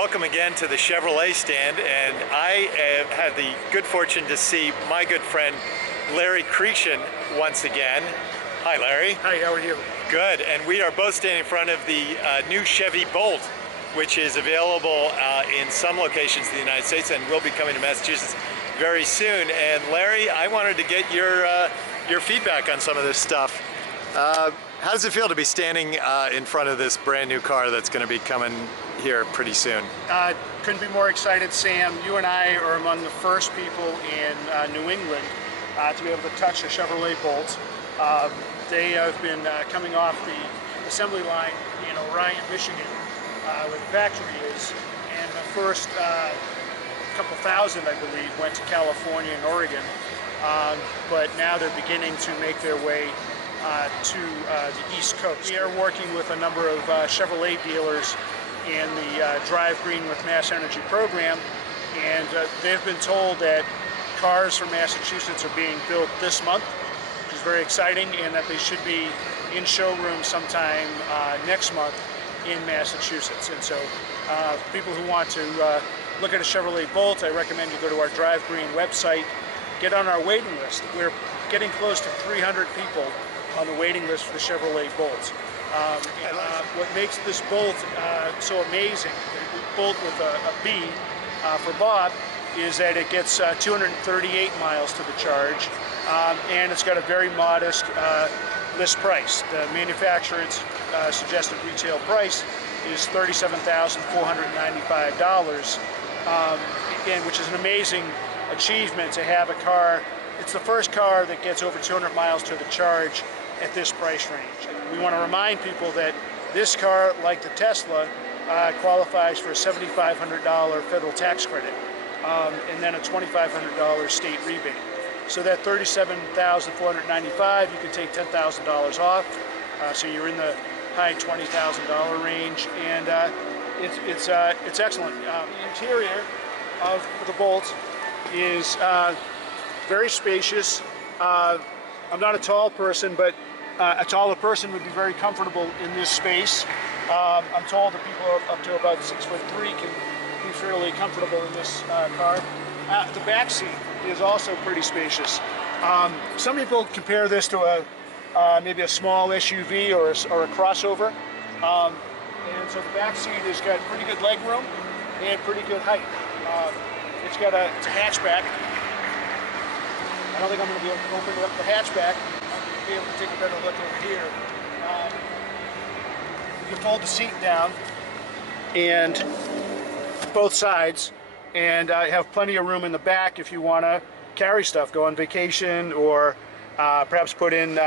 welcome again to the Chevrolet stand, and I had the good fortune to see my good friend Larry Chretien once again. Hi Larry. Hi, how are you? Good, and we are both standing in front of the new Chevy Bolt, which is available in some locations in the United States and will be coming to Massachusetts very soon. And Larry, I wanted to get your feedback on some of this stuff. How does it feel to be standing in front of this brand new car that's going to be coming here pretty soon? Couldn't be more excited, Sam. You and I are among the first people in New England to be able to touch a Chevrolet Bolt. They have been coming off the assembly line in Orion, Michigan, where the factory is, and the first couple thousand, I believe, went to California and Oregon, but now they're beginning to make their way to the East Coast. We are working with a number of Chevrolet dealers in the Drive Green with Mass Energy program, and they've been told that cars from Massachusetts are being built this month, which is very exciting, and that they should be in showrooms sometime next month in Massachusetts. And so people who want to look at a Chevrolet Bolt, I recommend you go to our Drive Green website, get on our waiting list. We're getting close to 300 people on the waiting list for the Chevrolet Bolt. What makes this Bolt so amazing, Bolt with a B for Bob, is that it gets 238 miles to the charge, and it's got a very modest list price. The manufacturer's suggested retail price is $37,495, again, which is an amazing achievement to have a car. It's the first car that gets over 200 miles to the charge at this price range. And we want to remind people that this car, like the Tesla, qualifies for a $7,500 federal tax credit, and then a $2,500 state rebate. So that $37,495, you can take $10,000 off, so you're in the high $20,000 range, and it's excellent. The interior of the Bolt is very spacious. I'm not a tall person, but a taller person would be very comfortable in this space. I'm told that people up to about 6'3" can be fairly comfortable in this car. The back seat is also pretty spacious. Some people compare this to maybe a small SUV or a crossover. And so the back seat has got pretty good leg room and pretty good height. It's a hatchback. I don't think I'm going to be able to open up the hatchback. I'm going to be able to take a better look over here. You can fold the seat down and both sides, and have plenty of room in the back if you want to carry stuff, go on vacation, or perhaps put in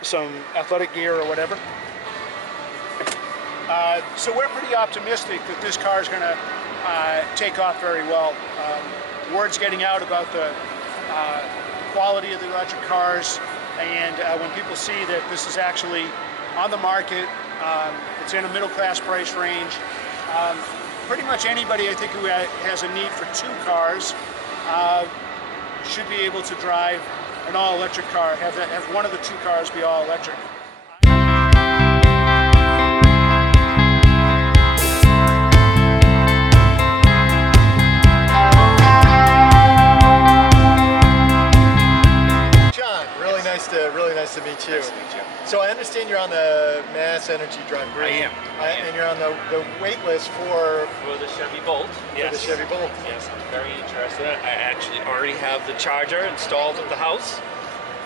some athletic gear or whatever. So we're pretty optimistic that this car is going to take off very well. Word's getting out about the quality of the electric cars, and when people see that this is actually on the market, it's in a middle-class price range. Pretty much anybody, I think, who has a need for two cars should be able to drive an all-electric car, have one of the two cars be all-electric. Really nice to meet you. Nice to meet you. So I understand you're on the Mass Energy Drive Green. I am. And you're on the wait list for the Chevy Bolt. Yes. The Chevy Bolt. Yes, I'm very interested. I actually already have the charger installed at the house,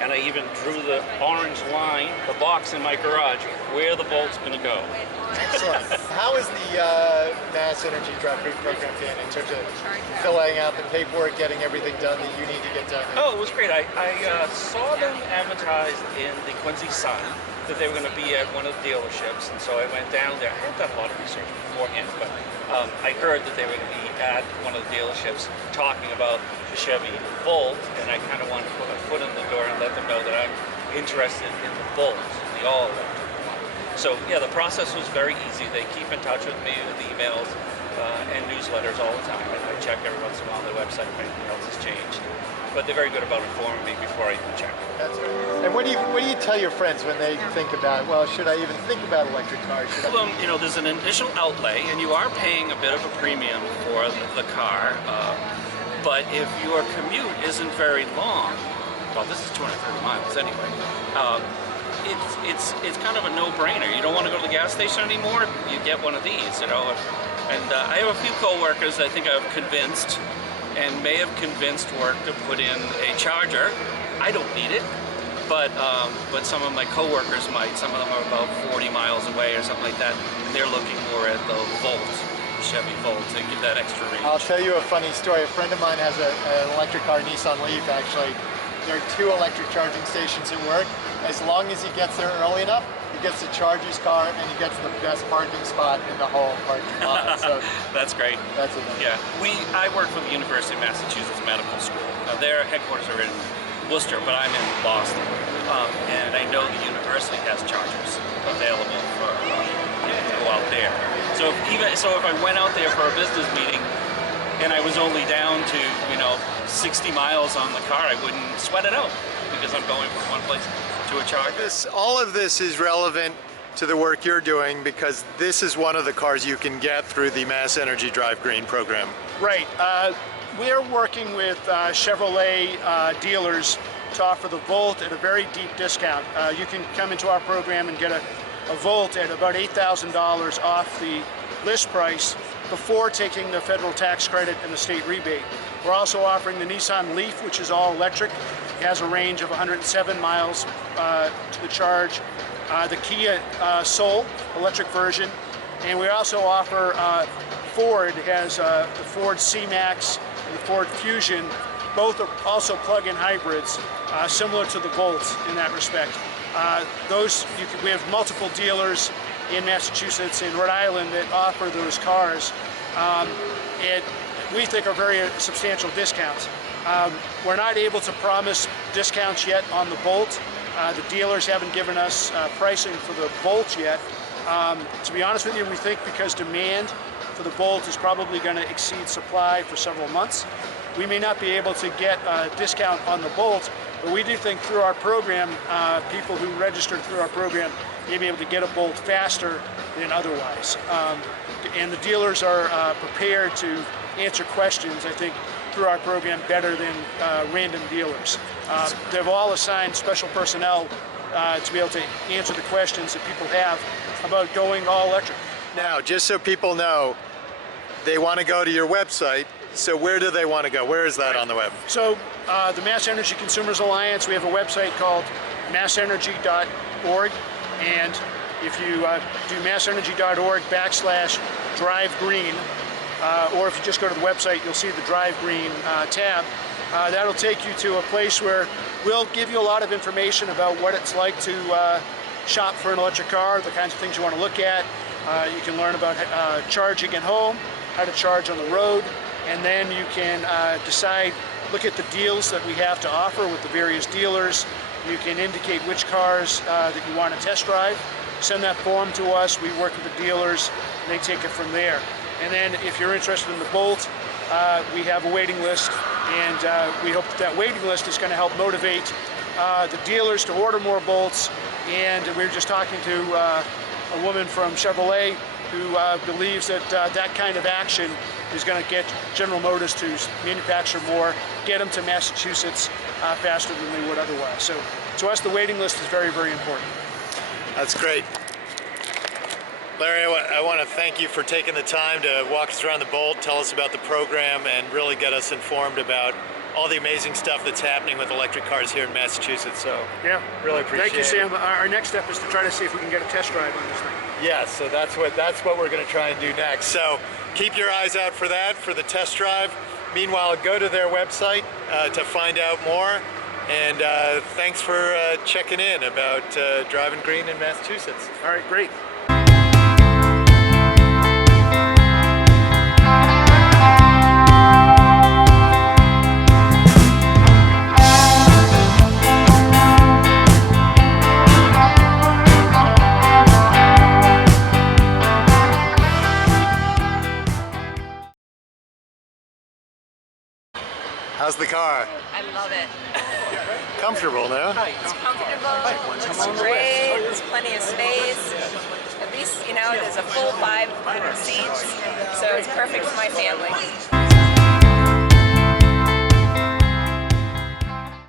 and I even drew the orange line, the box in my garage, where the Bolt's going to go. Excellent. How is the Mass Energy Drive Green program been in terms of filling out the paperwork, getting everything done that you need to get done? Oh, it was great. I saw them advertised in the Quincy Sun that they were going to be at one of the dealerships, and so I went down there. I had done a lot of research beforehand, but I heard that they were going to be at one of the dealerships talking about the Chevy Bolt, and I kind of wanted to put my foot in the door and let them know that I'm interested in the Bolt, the all-electric one. So yeah, the process was very easy. They keep in touch with me with emails and newsletters all the time, and I check every once in a while on their website if anything else has changed. But they're very good about informing me before I even check. That's right. And what do you tell your friends when they think about, well, should I even think about electric cars? Well, you know, there's an initial outlay, and you are paying a bit of a premium for the car. But if your commute isn't very long, well, this is 230 miles anyway. It's kind of a no-brainer. You don't want to go to the gas station anymore, you get one of these, you know. And I have a few co-workers I think I've convinced and may have convinced work to put in a charger. I don't need it, but some of my co-workers might. Some of them are about 40 miles away or something like that, and they're looking more at the Volt, Chevy Bolt, to give that extra range. I'll tell you a funny story. A friend of mine has an electric car, Nissan Leaf actually. There are 2 electric charging stations at work. As long as he gets there early enough, he gets to charge his car and he gets the best parking spot in the whole parking lot. So that's great. That's amazing. Yeah, I work for the University of Massachusetts Medical School. Their headquarters are in Worcester, but I'm in Boston. And I know the university has chargers available for to go out there. So if I went out there for a business meeting and I was only down to 60 miles on the car, I wouldn't sweat it out because I'm going from one place to a charger. All of this is relevant to the work you're doing because this is one of the cars you can get through the Mass Energy Drive Green program. Right. We're working with Chevrolet dealers to offer the Volt at a very deep discount. You can come into our program and get a Volt at about $8,000 off the list price before taking the federal tax credit and the state rebate. We're also offering the Nissan Leaf, which is all electric. It has a range of 107 miles to the charge. The Kia Soul electric version, and we also offer Ford has the Ford C-Max and the Ford Fusion. Both are also plug-in hybrids, similar to the Volt in that respect. We have multiple dealers in Massachusetts and Rhode Island that offer those cars, and we think are very substantial discounts. We're not able to promise discounts yet on the Bolt. The dealers haven't given us pricing for the Bolt yet. To be honest with you, we think because demand for the Bolt is probably going to exceed supply for several months, we may not be able to get a discount on the Bolt, but we do think through our program, people who registered through our program may be able to get a Bolt faster than otherwise. And the dealers are prepared to answer questions, I think, through our program better than random dealers. They've all assigned special personnel to be able to answer the questions that people have about going all electric. Now, just so people know, they want to go to your website, so where do they want to go? Where is that on the web? So the Mass Energy Consumers Alliance, we have a website called massenergy.org, and if you do massenergy.org/drivegreen, or if you just go to the website, you'll see the Drive Green tab. That'll take you to a place where we'll give you a lot of information about what it's like to shop for an electric car, the kinds of things you want to look at. You can learn about charging at home, how to charge on the road, and then you can decide, look at the deals that we have to offer with the various dealers. You can indicate which cars that you want to test drive. Send that form to us. We work with the dealers, and they take it from there. And then if you're interested in the Bolt, we have a waiting list, and we hope that waiting list is going to help motivate the dealers to order more Bolts. And we were just talking to a woman from Chevrolet who believes that that kind of action is going to get General Motors to manufacture more, get them to Massachusetts faster than they would otherwise. So to us, the waiting list is very, very important. That's great. Larry, I want to thank you for taking the time to walk us around the Bolt, tell us about the program, and really get us informed about all the amazing stuff that's happening with electric cars here in Massachusetts. So yeah, really appreciate it. Thank you, Sam. Our next step is to try to see if we can get a test drive on this thing. Yes, so that's what we're going to try and do next. So keep your eyes out for that, for the test drive. Meanwhile, go to their website to find out more. And thanks for checking in about driving green in Massachusetts. All right, great. How's the car? I love it. Comfortable, no? It's comfortable, looks great, there's plenty of space. At least, you know, there's a full 5 seats, so it's perfect for my family.